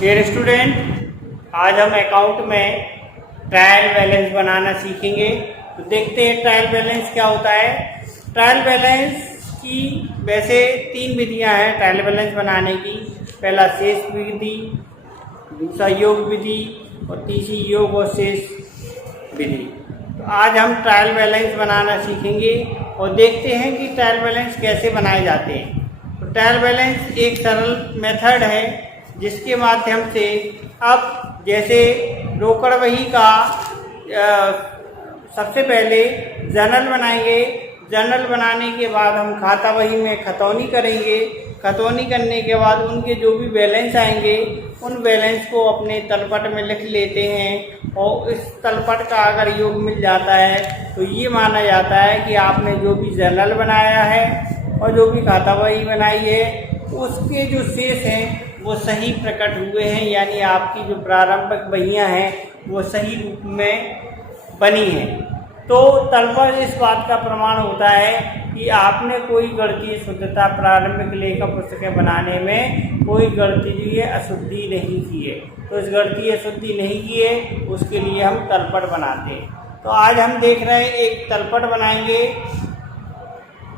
Dear student, आज हम account में ट्रायल बैलेंस बनाना सीखेंगे। तो देखते हैं ट्रायल बैलेंस क्या होता है। ट्रायल बैलेंस की वैसे 3 विधियां हैं ट्रायल बैलेंस बनाने की। पहला शेष विधि, दूसरा योग विधि और तीसरी योग और शेष विधि। तो आज हम ट्रायल बैलेंस बनाना सीखेंगे और देखते हैं कि ट्रायल बैलेंस कैसे बनाए जाते हैं। तो ट्रायल बैलेंस एक सरल मेथड है जिसके माध्यम से अब जैसे रोकड़ बही का सबसे पहले जर्नल बनाएंगे। जर्नल बनाने के बाद हम खाता बही में खतौनी करेंगे। खतौनी करने के बाद उनके जो भी बैलेंस आएंगे उन बैलेंस को अपने तलपट में लिख लेते हैं और इस तलपट का अगर योग मिल जाता है तो ये माना जाता है कि आपने जो भी जर्नल बनाया है और जो भी खाता बही बनाई है उसके जो शेष हैं वो सही प्रकट हुए हैं, यानी आपकी जो प्रारंभिक बहियाँ हैं वो सही रूप में बनी हैं। तो तलपट इस बात का प्रमाण होता है कि आपने कोई गणितीय शुद्धता प्रारंभिक लेखा पुस्तकें बनाने में कोई गणितीय अशुद्धि नहीं की है। तो इस गणितीय अशुद्धि नहीं की है उसके लिए हम तलपट बनाते हैं। तो आज हम देख रहे हैं एक तलपट बनाएंगे।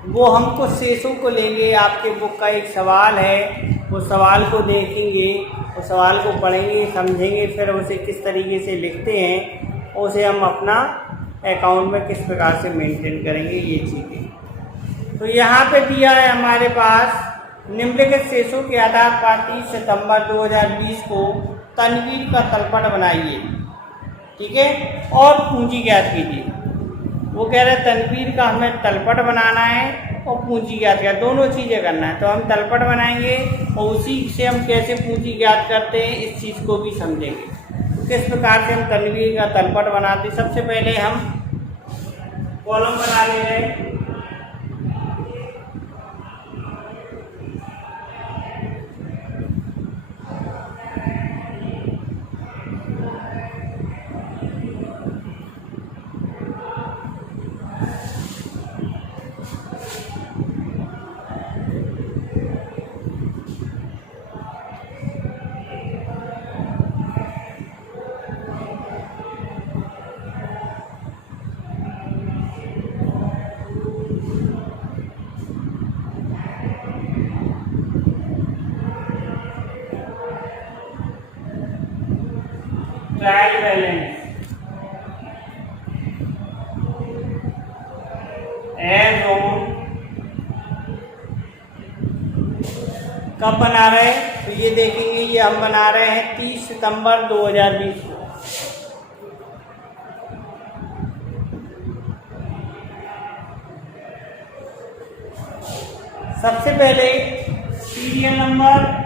वो हम कुछ शेषों को लेंगे। आपके बुक का एक सवाल है, वो सवाल को देखेंगे, उस सवाल को पढ़ेंगे, समझेंगे, फिर उसे किस तरीके से लिखते हैं और उसे हम अपना अकाउंट में किस प्रकार से मेंटेन करेंगे ये चीज़ें। तो यहाँ पे दिया है हमारे पास निम्नलिखित शेषों के आधार पर 30 सितंबर 2020 को तनवीर का तलपट बनाइए, ठीक है, और पूंजी ज्ञात कीजिए। वो कह रहे हैं तनवीर का हमें तलपट बनाना है और पूंजी ज्ञात करना, दोनों चीज़ें करना है। तो हम तलपट बनाएंगे और उसी से हम कैसे पूंजी ज्ञात करते हैं इस चीज़ को भी समझेंगे। तो किस प्रकार से हम तनवीर का तलपट बनाते हैं। सबसे पहले हम कॉलम बना ले रहे हैं। ट्रायल बैलेंस एज ऑन कब बना रहे हैं तो ये देखेंगे। ये हम बना रहे हैं 30 सितंबर 2020 को। सबसे पहले serial number,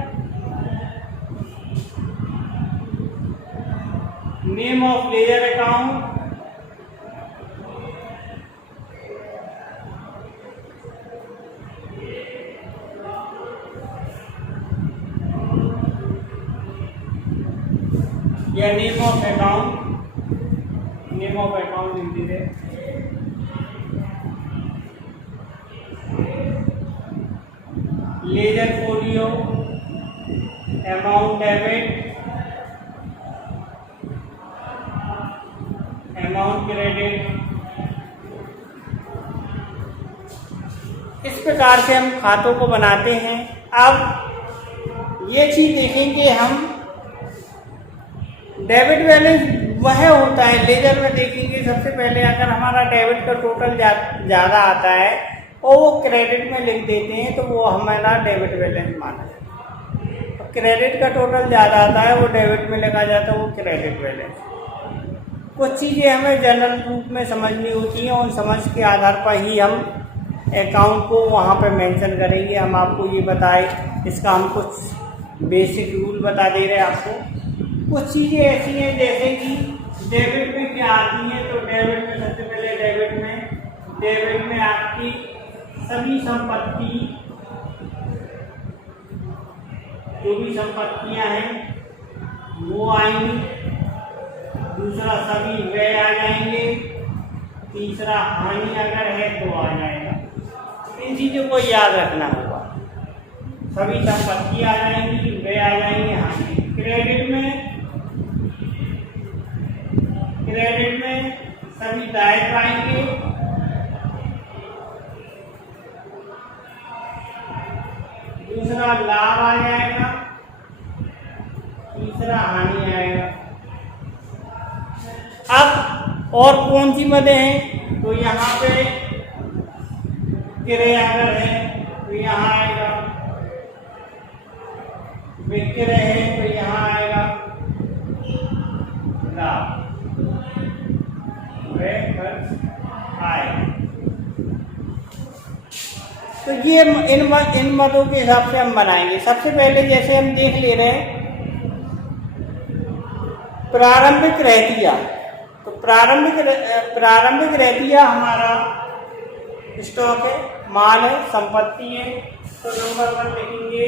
name of ledger account, या name of account, name of account लिख दीजिए। Ledger folio, amount debit, amount credit. इस प्रकार से हम खातों को बनाते हैं। अब ये चीज देखेंगे हम, डेबिट बैलेंस वह होता है लेजर में देखेंगे। सबसे पहले अगर हमारा डेबिट का टोटल ज़्यादा आता है और वो क्रेडिट में लिख देते हैं तो वो हमारा डेबिट बैलेंस माना जाता है। क्रेडिट का टोटल ज़्यादा आता है वो डेबिट में लिखा जाता है, वो क्रेडिट बैलेंस। कुछ चीज़ें हमें जनरल रूप में समझनी होती हैं, उन समझ के आधार पर ही हम अकाउंट को वहाँ पे मेंशन करेंगे। हम आपको ये बताए, इसका हम कुछ बेसिक रूल बता दे रहे हैं आपको। कुछ चीज़ें ऐसी हैं जैसे कि डेबिट में क्या आती हैं। तो डेबिट में सबसे पहले डेबिट में आपकी सभी संपत्ति, जो भी संपत्तियाँ हैं वो आएंगी। दूसरा सभी व्यय आ जाएंगे। तीसरा हानि अगर है तो आ जाएगा। इन चीज़ों को याद रखना होगा। सभी संपत्ति आ जाएंगी, व्यय आ जाएंगे, हानि। क्रेडिट में सभी दायित्व आएंगे। दूसरा लाभ आ जाएगा, तीसरा हानि आएगा। अब और कौन सी मदें हैं, तो यहाँ पे क्रय अगर है तो यहाँ आएगा, विक्रय है तो यहाँ आएगा लाभ, व्यय खर्च आय। तो ये इन मदों के हिसाब से हम बनाएंगे। सबसे पहले जैसे हम देख ले रहे हैं प्रारंभिक रहतिया, तो प्रारंभिक रहतिया हमारा स्टॉक है, माल है, संपत्ति है। तो नंबर 1 लिखेंगे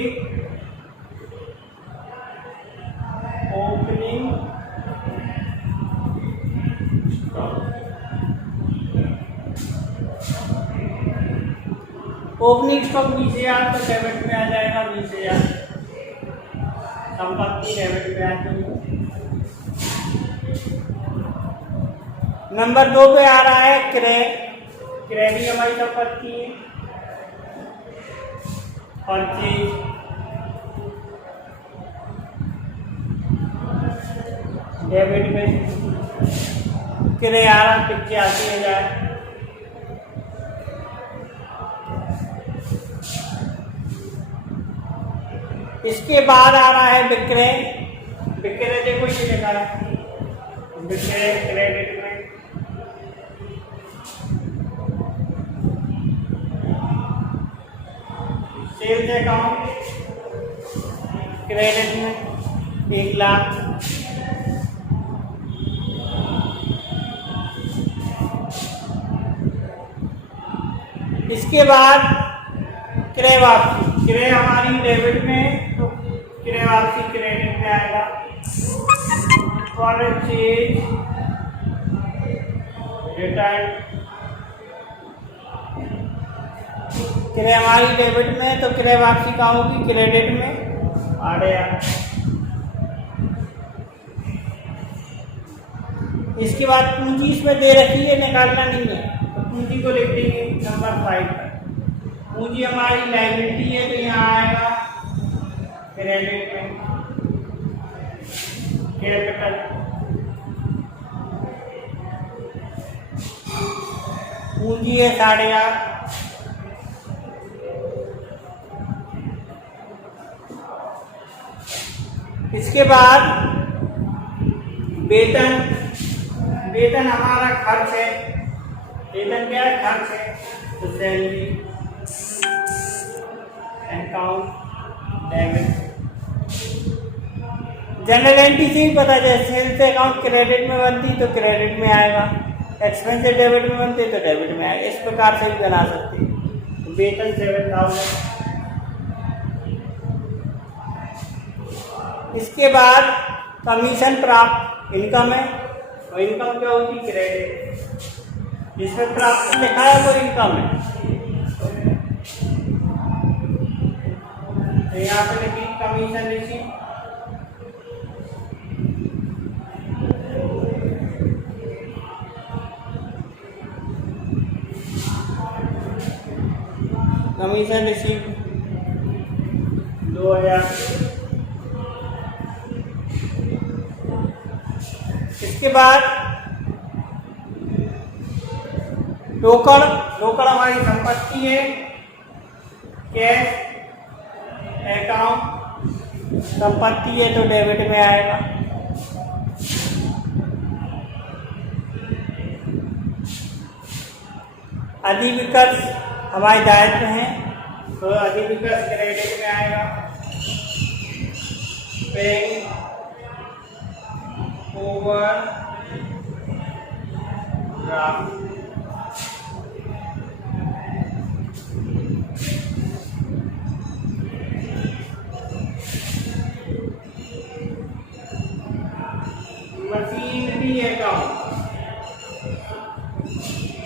ओपनिंग स्टॉक। ओपनिंग स्टॉक 20,000 तो डेबिट में आ जाएगा 20,000, संपत्ति डेबिट में आ जाएगी। नंबर 2 पे आ रहा है क्रय, क्रय भी हमारी संपत्ति है। परचेज, डेबिट में क्रय आ रहा 85,000। इसके बाद आ रहा है विक्रय। विक्रय देखो ये लिखा है विक्रय क्रेडिट में, सेल्स अकाउंट क्रेडिट में 1 लाख। इसके बाद क्रय वापसी, क्रय हमारी डेबिट में तो क्रय वापसी क्रेडिट में आएगा। परचेज रिटर्न, क्रय हमारी डेबिट में तो क्रय वापसी कहाँ होगी, क्रेडिट में आ गया। इसके बाद पूंजी इसमें दे रखी है, निकालना नहीं है, तो पूंजी को लिख देंगे नंबर 5 पर। पूंजी हमारी लायबिलिटी है तो यहाँ आएगा क्रेडिट में कैपिटल। पूंजी है 8,500। इसके बाद वेतन, वेतन हमारा खर्च है। वेतन क्या है, खर्च है, तो salary account debit. General entry से ही पता चले, सेल्स अकाउंट क्रेडिट में बनती तो क्रेडिट में आएगा, एक्सपेंस डेबिट में बनते तो डेबिट में आएगा। इस प्रकार से भी बना सकते हैं। वेतन 7,000। इसके बाद कमीशन प्राप्त इनकम है, और इनकम क्या होगी, क्रेडिट। जिसमें प्राप्त लिखा है वो इनकम है, तो यहाँ पे लिखी कमीशन रिसीव। Commission receive 2,000। इसके बाद रोकड़, रोकड़ हमारी संपत्ति है। कैश अकाउंट संपत्ति है तो डेबिट में आएगा। अधिविकर्ष हमारे दायित्व हैं तो अधिविकर्ष क्रेडिट में आएगा। Paying over draft, machinery account,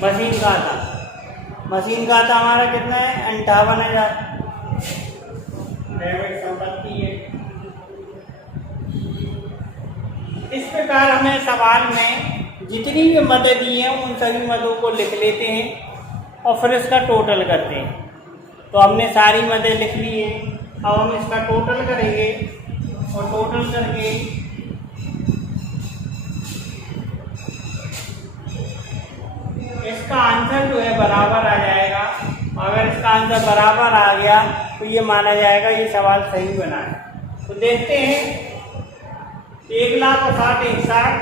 machine खाता, मशीन खाता हमारा कितना है, 58,000। डेबिट संपत्ति है। इस प्रकार हमें सवाल में जितनी भी मदें दी हैं उन सभी मदों को लिख लेते हैं और फिर इसका टोटल करते हैं। तो हमने सारी मदें लिख ली हैं, अब हम इसका टोटल करेंगे और टोटल करके इसका आंसर जो है बराबर आ जाएगा। अगर इसका आंसर बराबर आ गया तो ये माना जाएगा ये सवाल सही बना है। तो देखते हैं 1,60,000 एक 60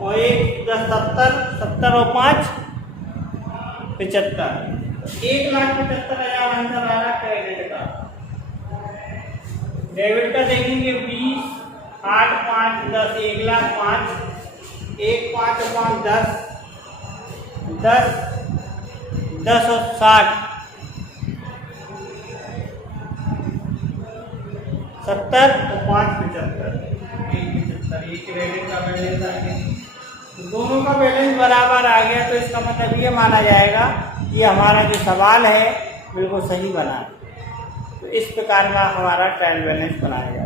और 1 10 70 70 और 5 75 1,75,000 आंसर आ रहा क्रेडिट का। डेबिट का देखेंगे 20 8 5 10 1,05,000 1 5 5 10 10 10 और 60 70 और 5 75 1 क्रेडिट का बैलेंस आ गया। तो दोनों का बैलेंस बराबर आ गया तो इसका मतलब ये माना जाएगा ये हमारा जो सवाल है बिल्कुल सही बना है। तो इस प्रकार का हमारा ट्रायल बैलेंस बनाया जाए।